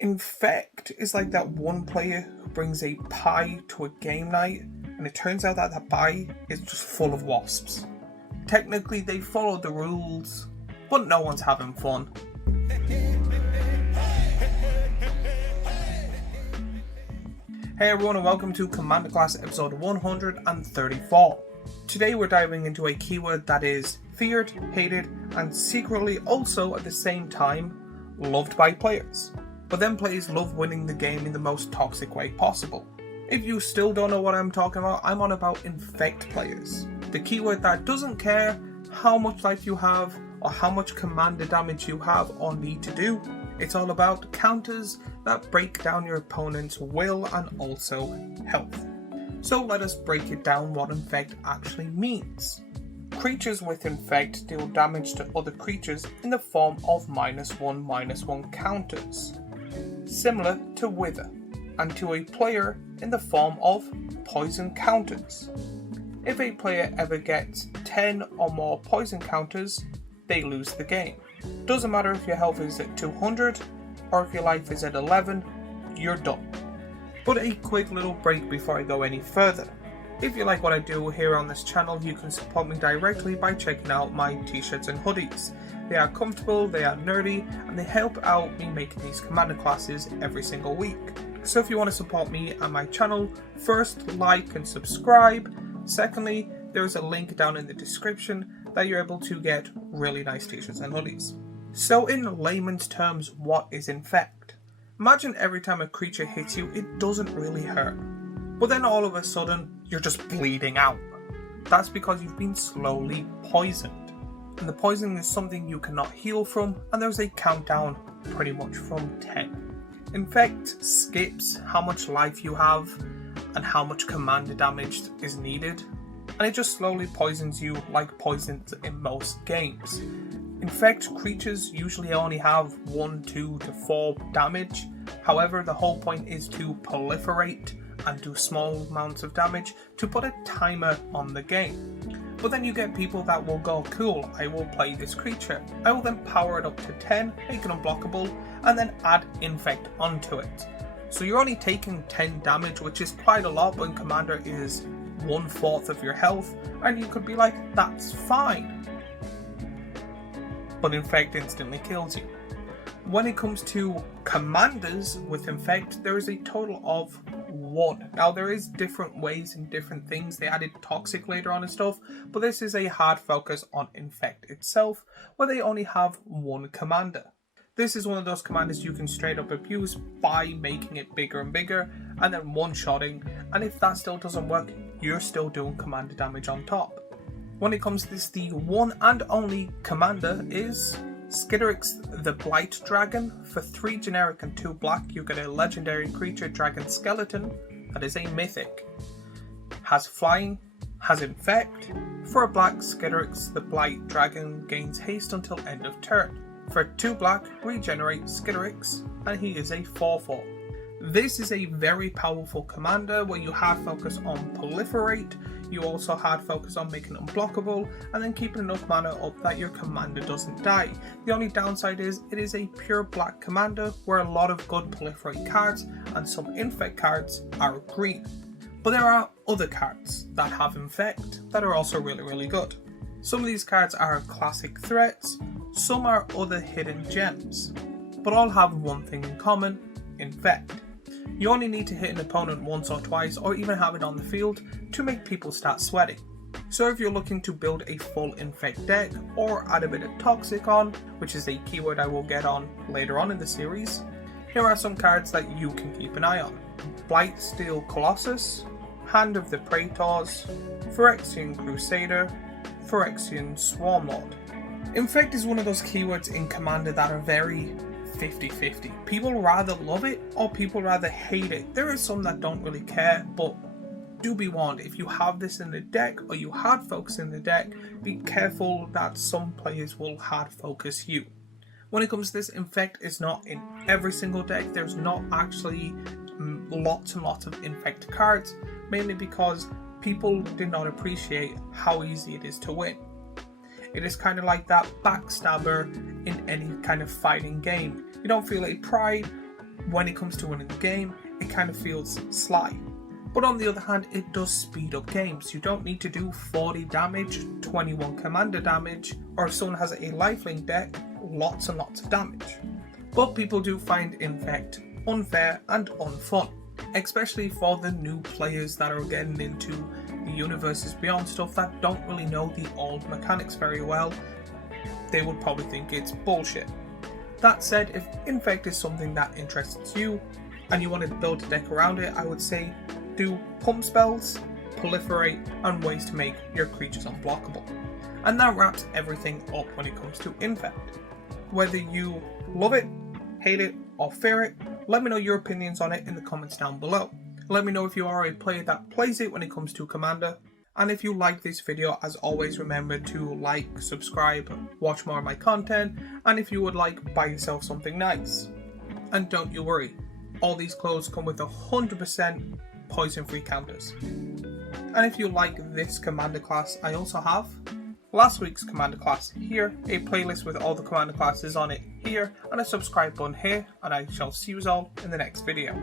Infect is like that one player who brings a pie to a game night, and it turns out that that pie is just full of wasps. Technically, they follow the rules, but no one's having fun. Hey everyone, and welcome to Commander Class episode 134. Today we're diving into a keyword that is feared, hated, and secretly also at the same time loved by players. But then players love winning the game in the most toxic way possible. If you still don't know what I'm talking about, I'm on about Infect players. The keyword that doesn't care how much life you have or how much commander damage you have or need to do. It's all about counters that break down your opponent's will and also health. So let us break it down what Infect actually means. Creatures with Infect deal damage to other creatures in the form of -1/-1 counters, similar to Wither, and to a player in the form of poison counters. If a player ever gets 10 or more poison counters, they lose the game. Doesn't matter if your health is at 200 or if your life is at 11, you're done. But a quick little break before I go any further. If you like what I do here on this channel, you can support me directly by checking out my t-shirts and hoodies. They are comfortable, they are nerdy, and they help out me making these commander classes every single week. So if you want to support me and my channel, first like and subscribe. Secondly, there is a link down in the description that you're able to get really nice t-shirts and hoodies. So in layman's terms, what is Infect? Imagine every time a creature hits you, it doesn't really hurt. But then all of a sudden, you're just bleeding out. That's because you've been slowly poisoned. And the poison is something you cannot heal from, and there's a countdown pretty much from 10. Infect skips how much life you have and how much commander damage is needed, and it just slowly poisons you like poisons in most games. Infect creatures usually only have 1, 2 to 4 damage. However, the whole point is to proliferate and do small amounts of damage to put a timer on the game. But then you get people that will go, cool, I will play this creature. I will then power it up to 10, make it unblockable, and then add Infect onto it. So you're only taking 10 damage, which is quite a lot when Commander is 1/4 of your health, and you could be like, that's fine. But Infect instantly kills you. When it comes to commanders with Infect, there is a total of 1. Now there is different ways and different things. They added Toxic later on and stuff, but this is a hard focus on Infect itself, where they only have 1 commander. This is one of those commanders you can straight up abuse by making it bigger and bigger and then one-shotting, and if that still doesn't work, you're still doing commander damage on top. When it comes to this, the one and only commander is Skitterix the Blight Dragon. For 3 generic and 2 black, you get a legendary creature dragon skeleton that is a mythic. Has flying, has infect. For a black, Skitterix the Blight Dragon gains haste until end of turn. For 2 black, regenerate Skitterix, and he is a 4/4. This is a very powerful commander where you hard focus on proliferate, you also hard focus on making it unblockable, and then keeping enough mana up that your commander doesn't die. The only downside is it is a pure black commander where a lot of good proliferate cards and some infect cards are green. But there are other cards that have infect that are also really good. Some of these cards are classic threats, some are other hidden gems, but all have one thing in common: infect. You only need to hit an opponent once or twice or even have it on the field to make people start sweating. So if you're looking to build a full infect deck or add a bit of toxic on, which is a keyword I will get on later on in the series, here are some cards that you can keep an eye on. Blightsteel Colossus, Hand of the Praetors, Phyrexian Crusader, Phyrexian Swarmlord. Infect is one of those keywords in Commander that are very 50-50. People rather love it or people rather hate it. There are some that don't really care, but do be warned, if you have this in the deck or you hard focus in the deck, be careful that some players will hard focus you. When it comes to this, Infect is not in every single deck. There's not actually lots and lots of Infect cards, mainly because people did not appreciate how easy it is to win. It is kind of like that backstabber in any kind of fighting game. You don't feel a pride when it comes to winning the game, it kind of feels sly. But on the other hand, it does speed up games. You don't need to do 40 damage, 21 commander damage, or if someone has a lifelink deck, lots and lots of damage. But people do find Infect unfair and unfun, especially for the new players that are getting into the Universes Beyond stuff that don't really know the old mechanics very well. They would probably think it's bullshit. That said, if Infect is something that interests you and you want to build a deck around it, I would say do pump spells, proliferate, and ways to make your creatures unblockable. And that wraps everything up when it comes to Infect. Whether you love it, hate it, or fear it, let me know your opinions on it in the comments down below. Let me know if you are a player that plays it when it comes to Commander. And if you like this video, as always, remember to like, subscribe, watch more of my content, and if you would like, buy yourself something nice. And don't you worry, all these clothes come with 100% poison-free counters. And if you like this Commander class, I also have last week's Commander class here, a playlist with all the Commander classes on it here, and a subscribe button here, and I shall see you all in the next video.